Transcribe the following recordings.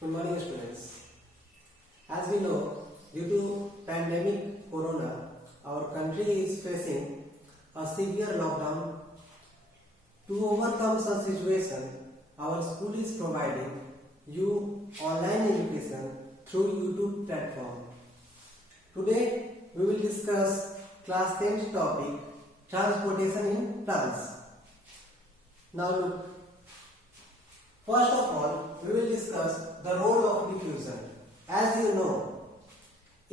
Good morning, students. As we know, due to pandemic corona, our country is facing a severe lockdown. To overcome such situation, our school is providing you online education through YouTube platform. Today, we will discuss class 10th topic, transportation in plants. Now look. First of all, we will discuss the role of diffusion. As you know,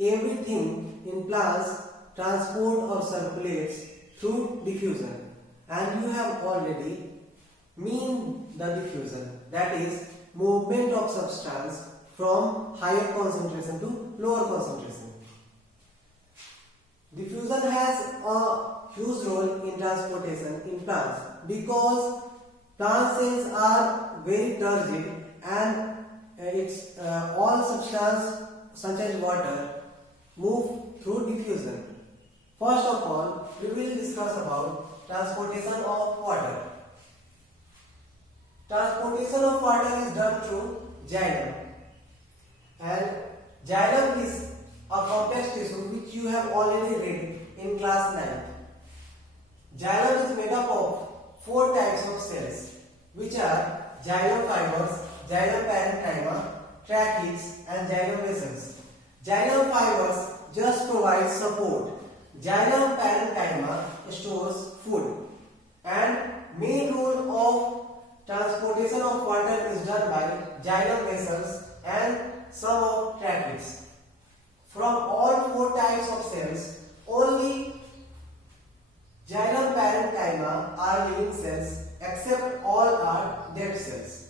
everything in plants transport or circulates through diffusion, and you have already mean the diffusion, that is movement of substance from higher concentration to lower concentration. Diffusion has a huge role in transportation in plants because plant cells are very turgid and all substance such as water move through diffusion. First of all, we will discuss about transportation of water. Transportation of water is done through xylem, and xylem is a complex tissue which you have already read in class 9. Xylem is made up of 4 types of cells, which are xylem fibers, xylem parenchyma, tracheids, and xylem vessels. Xylem fibers just provide support. Xylem parenchyma stores food, and main role of transportation of water is done by xylem vessels and some of tracheids. From all 4 types of cells, only xylem parenchyma are living cells, except all are dead cells.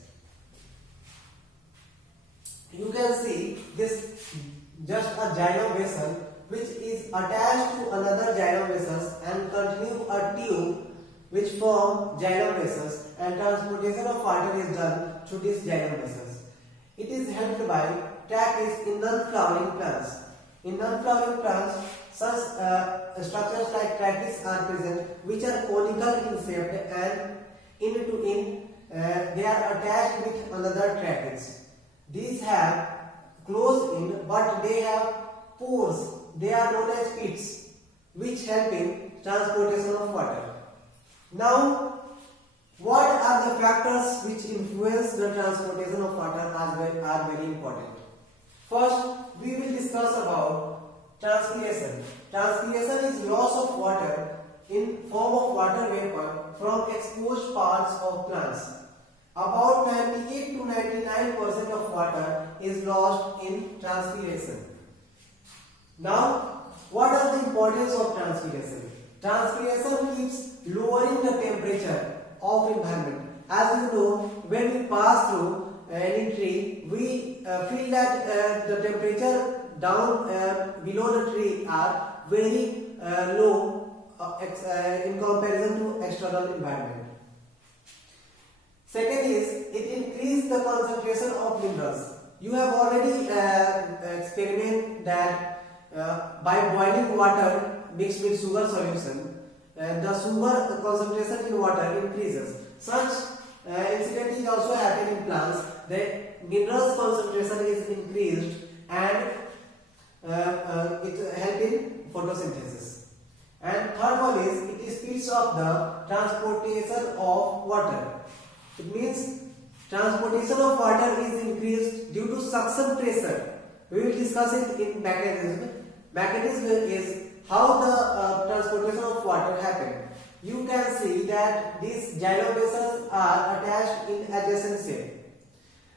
You can see this just a xylem vessel which is attached to another xylem vessels and continue a tube which form xylem vessels, and transportation of water is done through these xylem vessels. It is helped by tracheids in non-flowering plants. In non-flowering plants, such structures like tracheids are present, which are conical in shape, and they are attached with another tracheids. These have closed in, but they have pores. They are known as pits, which help in transportation of water. Now, what are the factors which influence the transportation of water are very important. First, we will discuss about transpiration. Transpiration is loss of water in form of water vapor from exposed parts of plants. About 98 to 99% of water is lost in transpiration. Now, what are the importance of transpiration? Transpiration keeps lowering the temperature of environment. As you know, when we pass through any tree, we feel that the temperature down below the tree are very low in comparison to external environment. Second is, it increases the concentration of minerals. You have already experimented that by boiling water mixed with sugar solution, the sugar concentration in water increases. Such incident is also happening in plants. The minerals concentration is increased, and it helps in photosynthesis. And third one is, it speeds up the transportation of water. It means transportation of water is increased due to suction pressure. We will discuss it in mechanism. Mechanism is how the transportation of water happens. You can see that these xylem vessels are attached in adjacent shape.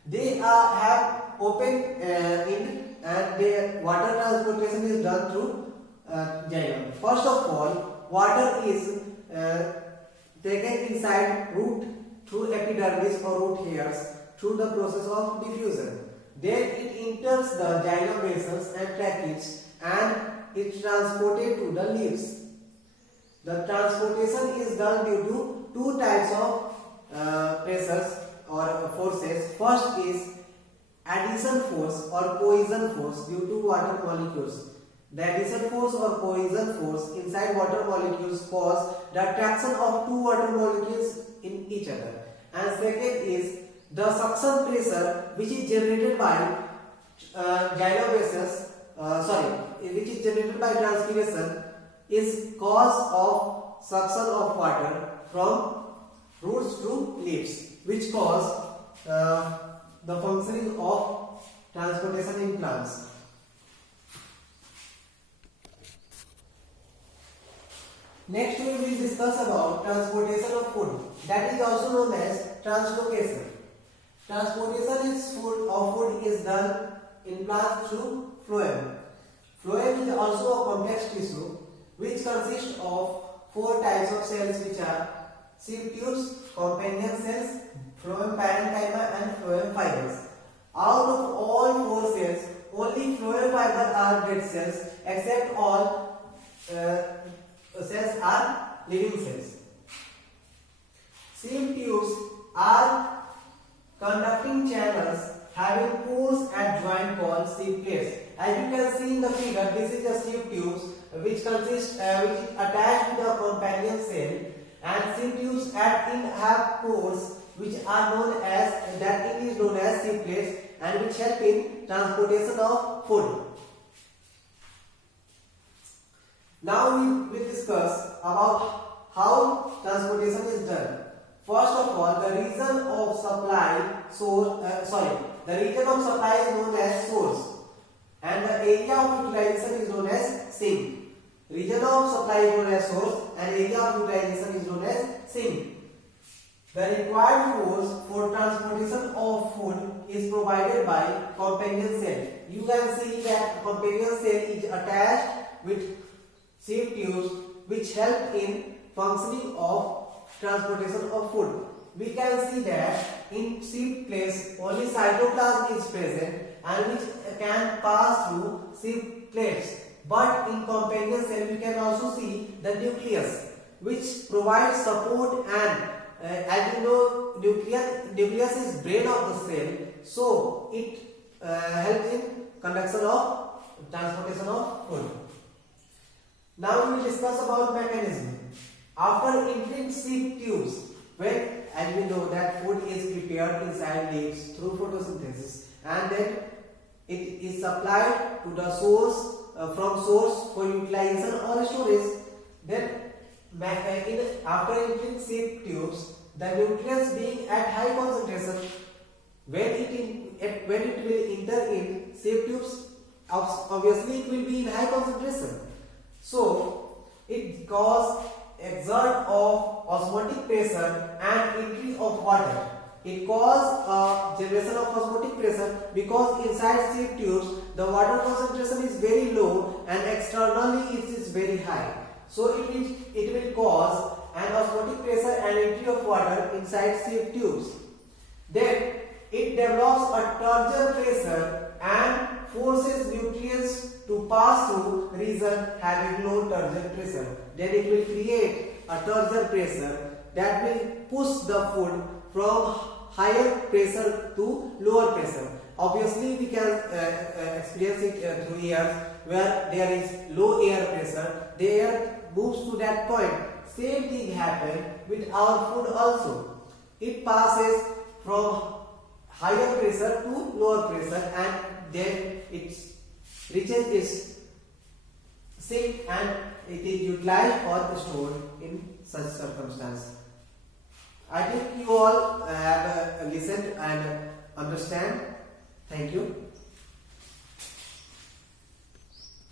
They have open end, and their water transportation is done through xylem. First of all, water is taken inside root through epidermis or root hairs through the process of diffusion. Then it enters the xylem vessels and tracheids, and it transported to the leaves. The transportation is done due to 2 types of pressures or forces. First is addition force or cohesion force due to water molecules. The addition force or cohesion force inside water molecules cause the attraction of 2 water molecules in each other. And second is the suction pressure which is generated by which is generated by transpiration is cause of suction of water from roots to leaves, which cause the functioning of transportation in plants. Next we will discuss about transportation of food, that is also known as translocation. Transportation of food is done in plants through phloem. Phloem is also a complex tissue which consists of 4 types of cells, which are sieve tubes, companion cells, phloem parenchyma and phloem fibers. Out of all 4 cells, only phloem fibers are dead cells, except all cells are living cells. Sieve tubes are conducting channels having pores at joint called sieve plates. As you can see in the figure, this is the sieve tubes which is attached to the companion cell, and sieve tubes have pores which are known as sieve plates, and which help in transportation of food. Now we will discuss about how transportation is done. First of all, the region of supply is known as source, and the area of utilization is known as sink. Region of supply is known as source, and area of utilization is known as sink. The required force for transportation of food is provided by companion cell. You can see that companion cell is attached with sieve tubes which help in functioning of transportation of food. We can see that in sieve plates only cytoplasm is present and which can pass through sieve plates. But in companion cell we can also see the nucleus, which provides support, and as you know, nucleus is brain of the cell, so it helps in conduction of transportation of food. Now we will discuss about mechanism. After entering sieve tubes, when, as we know, that food is prepared inside leaves through photosynthesis, and then it is supplied to the source from source for utilization or storage. Then after entering sieve tubes, the nucleus being at high concentration, when it will enter in sieve tubes, obviously it will be in high concentration. So it causes exert of osmotic pressure and entry of water. It causes generation of osmotic pressure because inside sieve tubes the water concentration is very low and externally it is very high. So it will cause an osmotic pressure and entry of water inside sieve tubes. Then it develops a turgor pressure and forces nutrients to pass through region having low turgor pressure. Then it will create a turgor pressure that will push the food from higher pressure to lower pressure. Obviously we can experience it through years where there is low air pressure. The air moves to that point. Same thing happens with our food also. It passes from higher pressure to lower pressure, and then it reaches its sink and it is utilized or stored in such circumstance. I think you all have listened and understand. Thank you.